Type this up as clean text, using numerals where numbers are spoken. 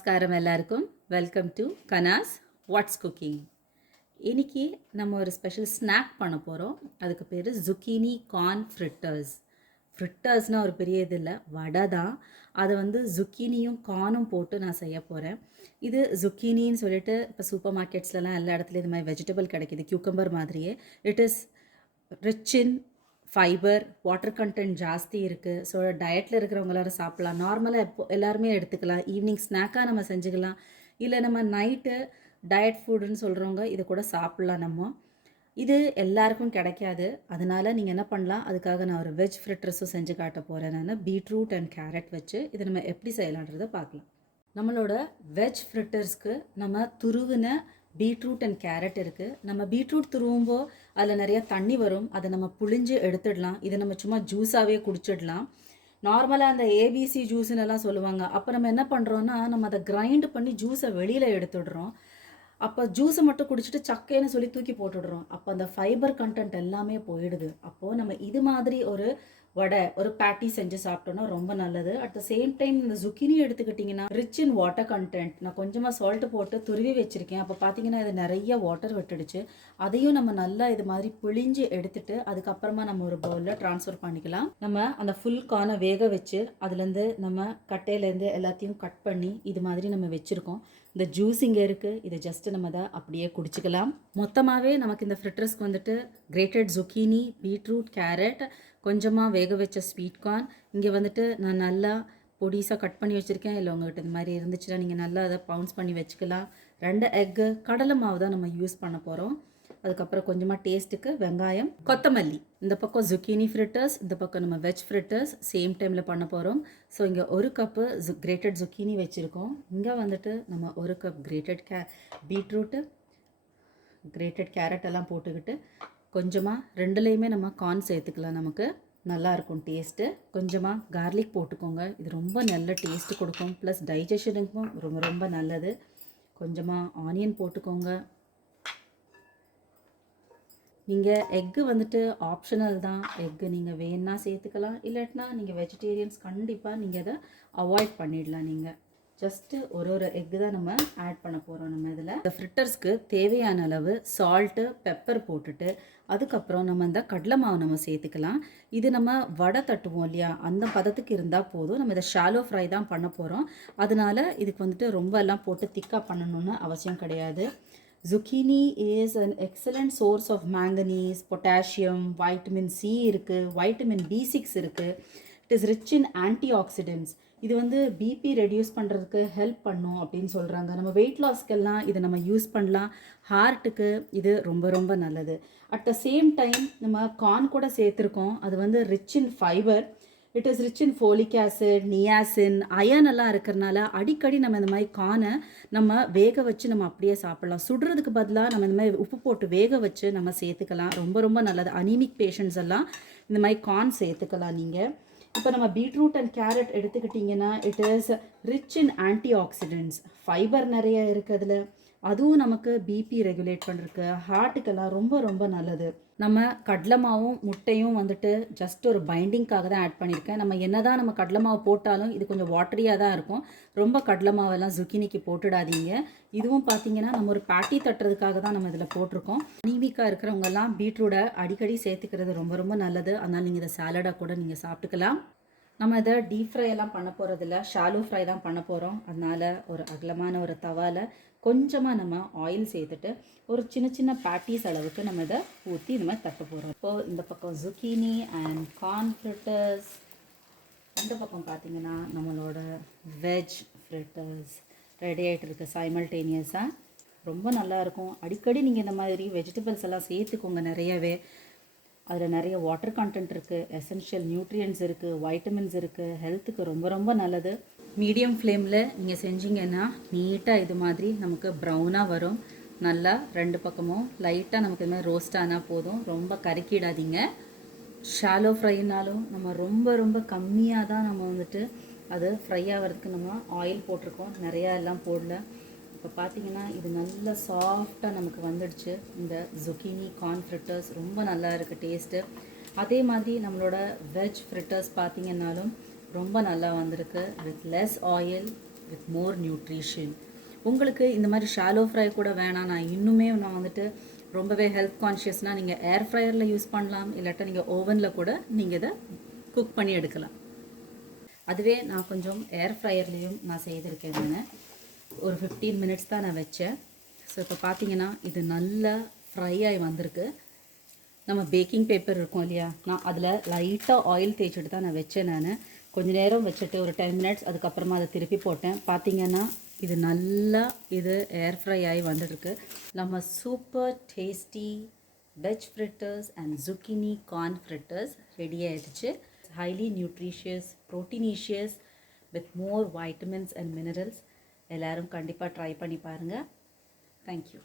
நமஸ்காரம் எல்லாருக்கும். Welcome to Kana's what's cooking. இன்னைக்கு நம்ம ஒரு ஸ்பெஷல் ஸ்நாக் பண்ண போகிறோம். அதுக்கு பேர் ஜுக்கீனி கார்ன் ஃப்ரிட்டர்ஸ். ஃப்ரிட்டர்ஸ்னால் ஒரு பெரிய இது இல்லை, வடை தான். அதை ஜுக்கீனியும் கார்னும் போட்டு நான் செய்ய போகிறேன். இது ஜுக்கீனின்னு சொல்லிட்டு இப்போ சூப்பர் மார்க்கெட்ஸ்லாம் எல்லா இடத்துலையும் இது மாதிரி வெஜிடபிள் கிடைக்கிது, கியூக்கம்பர் மாதிரியே. It is rich in fibre, water content ஜாஸ்தி இருக்குது. ஸோ டயட்டில் இருக்கிறவங்க எல்லாரும் சாப்பிட்லாம். நார்மலாக எல்லாருமே எடுத்துக்கலாம். ஈவினிங் ஸ்நாக்காக நம்ம செஞ்சுக்கலாம். இல்லை நம்ம நைட்டு டயட் ஃபுட்டுன்னு சொல்கிறவங்க இதை கூட சாப்பிட்லாம். இது எல்லாருக்கும் கிடைக்காது. அதனால் நீங்கள் என்ன பண்ணலாம், அதுக்காக நான் ஒரு வெஜ் ஃப்ரிட்டர்ஸும் செஞ்சு காட்ட போகிறேன். நான் பீட்ரூட் அண்ட் கேரட் வச்சு இதை நம்ம எப்படி செய்யலான்றதை பார்க்கலாம். நம்மளோட வெஜ் ஃப்ரிட்டர்ஸ்க்கு நம்ம துருவின பீட்ரூட் அண்ட் கேரட் இருக்குது. நம்ம பீட்ரூட் துருவும்போது அதில் நிறைய தண்ணி வரும், அதை நம்ம புழிஞ்சு எடுத்துடலாம். இதை நம்ம சும்மா ஜூஸாகவே குடிச்சிடலாம். நார்மலாக அந்த ஏபிசி ஜூஸுன்னெல்லாம் சொல்லுவாங்க. அப்போ நம்ம என்ன பண்ணுறோன்னா, நம்ம அதை கிரைண்ட் பண்ணி ஜூஸை வெளியில் எடுத்துடுறோம். அப்போ ஜூஸை மட்டும் குடிச்சிட்டு சக்கைன்னு சொல்லி தூக்கி போட்டுடுறோம். அப்போ அந்த ஃபைபர் கண்டென்ட் எல்லாமே போயிடுது. அப்போது நம்ம இது மாதிரி ஒரு வடை, ஒரு பேட்டி செஞ்சு சாப்பிட்டோன்னா ரொம்ப நல்லது. அட் த சேம் டைம் இந்த ஜுக்கினி எடுத்துக்கிட்டிங்கன்னா ரிச் இன் வாட்டர் கண்டென்ட். நான் கொஞ்சமாக சால்ட்டு போட்டு துருவி வச்சுருக்கேன். அப்போ பார்த்தீங்கன்னா இது நிறைய வாட்டர் விட்டுடுச்சு. அதையும் நம்ம நல்லா இது மாதிரி பிழிஞ்சு எடுத்துட்டு அதுக்கப்புறமா நம்ம ஒரு பவுலில் ட்ரான்ஸ்ஃபர் பண்ணிக்கலாம். நம்ம அந்த ஃபுல் கார்னை வேக வச்சு அதுலேருந்து நம்ம கட்டையிலேருந்து எல்லாத்தையும் கட் பண்ணி இது மாதிரி நம்ம வச்சுருக்கோம். இந்த ஜூஸ் இங்கே இருக்குது. இதை ஜஸ்ட்டு நம்ம அதை அப்படியே குடிச்சிக்கலாம். மொத்தமாகவே நமக்கு இந்த ஃப்ரிட்டர்ஸ்க்கு கிரேட்டட் ஜுக்கீனி, பீட்ரூட், கேரட், கொஞ்சமாக வேக வச்ச ஸ்வீட் கார்ன், இங்கே நான் நல்லா பொடிசாக கட் பண்ணி வச்சுருக்கேன். இல்லை உங்கள்கிட்ட இந்த மாதிரி இருந்துச்சுன்னா நீங்கள் நல்லா அதை பவுன்ஸ் பண்ணி வச்சுக்கலாம். 2 எக்கு, கடலை மாவு தான் நம்ம யூஸ் பண்ண போகிறோம். அதுக்கப்புறம் கொஞ்சமாக டேஸ்ட்டுக்கு வெங்காயம், கொத்தமல்லி. இந்த பக்கம் ஜுக்கீனி ஃப்ரிட்டர்ஸ், இந்த பக்கம் நம்ம வெஜ் ஃப்ரிட்டர்ஸ் சேம் டைமில் பண்ண போகிறோம். ஸோ இங்கே 1 கப்பு கிரேட்டட் ஜுக்கீனி வச்சுருக்கோம். இங்கே நம்ம 1 கப் கிரேட்டட் பீட்ரூட்டு, கிரேட்டட் கேரட் எல்லாம் போட்டுக்கிட்டு கொஞ்சமாக 2லேயுமே நம்ம கார்ன் சேர்த்துக்கலாம். நமக்கு நல்லாயிருக்கும் டேஸ்ட்டு. கொஞ்சமாக கார்லிக் போட்டுக்கோங்க. இது ரொம்ப நல்ல டேஸ்ட்டு கொடுக்கும். ப்ளஸ் டைஜஷனுக்கும் ரொம்ப ரொம்ப நல்லது. கொஞ்சமாக ஆனியன் போட்டுக்கோங்க. நீங்கள் எக்கு ஆப்ஷனல் தான். எக்கு நீங்கள் வேணா சேர்த்துக்கலாம், இல்லாட்டினா நீங்கள் வெஜிடேரியன்ஸ் கண்டிப்பாக நீங்கள் அதை அவாய்ட் பண்ணிடலாம். நீங்கள் ஜஸ்ட்டு ஒரு எக்கு தான் நம்ம ஆட் பண்ண போகிறோம். நம்ம இதில் இந்த ஃப்ரிட்டர்ஸ்க்கு தேவையான அளவு சால்ட்டு, பெப்பர் போட்டுட்டு அதுக்கப்புறம் நம்ம இந்த கடலை மாவு நம்ம சேர்த்துக்கலாம். இது நம்ம வடை தட்டுவோம் இல்லையா, அந்த பதத்துக்கு இருந்தால் போதும். நம்ம இதை ஷாலோ ஃப்ரை தான் பண்ண போகிறோம். அதனால இதுக்கு ரொம்ப எல்லாம் போட்டு திக்காக பண்ணணும்னு அவசியம் கிடையாது. Zucchini is an excellent source of manganese, potassium, vitamin C இருக்குது, vitamin B6 இருக்குது. It is rich in antioxidants. இது பிபி ரெடியூஸ் பண்ணுறதுக்கு ஹெல்ப் பண்ணும் அப்படின்னு சொல்கிறாங்க. நம்ம வெயிட் லாஸ்க்கெல்லாம் இதை நம்ம யூஸ் பண்ணலாம். ஹார்ட்டுக்கு இது ரொம்ப ரொம்ப நல்லது. அட் த சேம் டைம் நம்ம கார்ன் கூட சேர்த்துருக்கோம். அது rich in fibre. It is rich in folic acid, niacin, iron எல்லாம் இருக்கிறனால அடிக்கடி நம்ம இந்த மாதிரி கார்னை நம்ம வேக வச்சு நம்ம அப்படியே சாப்பிட்லாம். சுடுறதுக்கு பதிலாக நம்ம இந்த மாதிரி உப்பு போட்டு வேக வச்சு நம்ம சேர்த்துக்கலாம். ரொம்ப ரொம்ப நல்லது. அனீமிக் பேஷண்ட்ஸ் எல்லாம் இந்த மாதிரி கார்ன் சேர்த்துக்கலாம். நீங்கள் இப்போ நம்ம பீட்ரூட் அண்ட் கேரட் எடுத்துக்கிட்டிங்கன்னா it is rich in anti oxidants. Fibre நிறைய இருக்கிறதுல, அதுவும் நமக்கு பிபி ரெகுலேட் பண்ணுறதுக்கு, ஹார்ட்டுக்கெல்லாம் ரொம்ப ரொம்ப நல்லது. நம்ம கடலை மாவும் முட்டையும் ஜஸ்ட் ஒரு பைண்டிங்காக தான் ஆட் பண்ணியிருக்கேன். நம்ம என்ன தான் நம்ம கடலை மாவு போட்டாலும் இது கொஞ்சம் வாட்டரியாக தான் இருக்கும். ரொம்ப கடலை மாவெல்லாம் ஜுக்கினிக்கு போட்டுடாதீங்க. இதுவும் பார்த்தீங்கன்னா நம்ம ஒரு பேட்டி தட்டுறதுக்காக தான் நம்ம இதில் போட்டிருக்கோம். அனீமிக்காக இருக்கிறவங்கெல்லாம் பீட்ரூட்டை அடிக்கடி சேர்த்துக்கிறது ரொம்ப ரொம்ப நல்லது. அதனால் நீங்கள் இதை சாலடாக கூட நீங்கள் சாப்பிட்டுக்கலாம். நம்ம இதை டீப் ஃப்ரை எல்லாம் பண்ண போகிறதில்ல, ஷாலோ ஃப்ரை தான் பண்ண போகிறோம். அதனால் ஒரு அகலமான ஒரு தவாவில் கொஞ்சமாக நம்ம ஆயில் சேர்த்துட்டு ஒரு சின்ன சின்ன பேட்டிஸ் அளவுக்கு நம்ம இதை ஊற்றி இந்த மாதிரி தட்ட போகிறோம். இப்போது இந்த பக்கம் ஜுக்கீனி அண்ட் கார்ன் ஃப்ரிட்டர்ஸ், இந்த பக்கம் பார்த்திங்கன்னா நம்மளோட வெஜ் ஃப்ரிட்டர்ஸ் ரெடி ஆகிட்டு இருக்குது சைமல்டேனியஸாக. ரொம்ப நல்லாயிருக்கும். அடிக்கடி நீங்கள் இந்த மாதிரி வெஜிடபிள்ஸ் எல்லாம் சேர்த்துக்கோங்க நிறையவே. அதில் நிறைய வாட்டர் கண்டென்ட் இருக்குது, எசென்ஷியல் நியூட்ரியன்ஸ் இருக்குது, வைட்டமின்ஸ் இருக்குது, ஹெல்த்துக்கு ரொம்ப ரொம்ப நல்லது. மீடியம் ஃப்ளேமில் நீங்கள் செஞ்சிங்கன்னா நீட்டாக இது மாதிரி நமக்கு ப்ரௌனாக வரும். நல்லா 2 பக்கமும் லைட்டாக நமக்கு இது மாதிரி ரோஸ்ட் ஆனால் போதும். ரொம்ப கருக்கிடாதீங்க. ஷாலோ ஃப்ரைனாலும் நம்ம ரொம்ப ரொம்ப கம்மியாக தான் நம்ம அது ஃப்ரை ஆகிறதுக்கு நம்ம ஆயில் போட்டிருக்கோம், நிறையா எல்லாம் போடல. இப்போ பார்த்தீங்கன்னா இது நல்லா சாஃப்டாக நமக்கு வந்துடுச்சு. இந்த ஜுக்கீனி கார்ன் ஃப்ரிட்டர்ஸ் ரொம்ப நல்லா இருக்குது டேஸ்ட்டு. அதே மாதிரி நம்மளோட வெஜ் ஃப்ரிட்டர்ஸ் பார்த்திங்கன்னாலும் ரொம்ப நல்லா வந்திருக்கு. With less oil, with more nutrition. உங்களுக்கு இந்த மாதிரி ஷாலோ ஃப்ரை கூட வேணாம், நான் வந்துட்டு ரொம்பவே ஹெல்த் கான்ஷியஸ்னால் நீங்கள் ஏர் ஃப்ரையரில் யூஸ் பண்ணலாம், இல்லாட்டா நீங்கள் ஓவனில் கூட நீங்கள் இதை குக் பண்ணி எடுக்கலாம். அதுவே நான் கொஞ்சம் ஏர் ஃப்ரையர்லேயும் நான் செய்திருக்கேன். நான் ஒரு 15 மினிட்ஸ் தான் நான் வச்சேன். ஸோ இப்போ பார்த்தீங்கன்னா இது நல்லா ஃப்ரை ஆகி வந்திருக்கு. நம்ம பேக்கிங் பேப்பர் இருக்கும் இல்லையா, நான் அதில் லைட்டாக ஆயில் தேய்ச்சிட்டு தான் நான் வச்சேன். நான் கொஞ்சம் நேரம் வச்சுட்டு ஒரு 10 மினிட்ஸ் அதுக்கப்புறமா அதை திருப்பி போட்டேன். பார்த்தீங்கன்னா இது நல்லா இது ஏர் ஃப்ரை ஆகி வந்துட்டுருக்கு. நம்ம super tasty veg fritters and zucchini corn fritters ready ஆகிடுச்சு. Highly nutritious, proteinicious with more vitamins and minerals. எல்லோரும் கண்டிப்பாக ட்ரை பண்ணி பாருங்கள். தேங்க்யூ.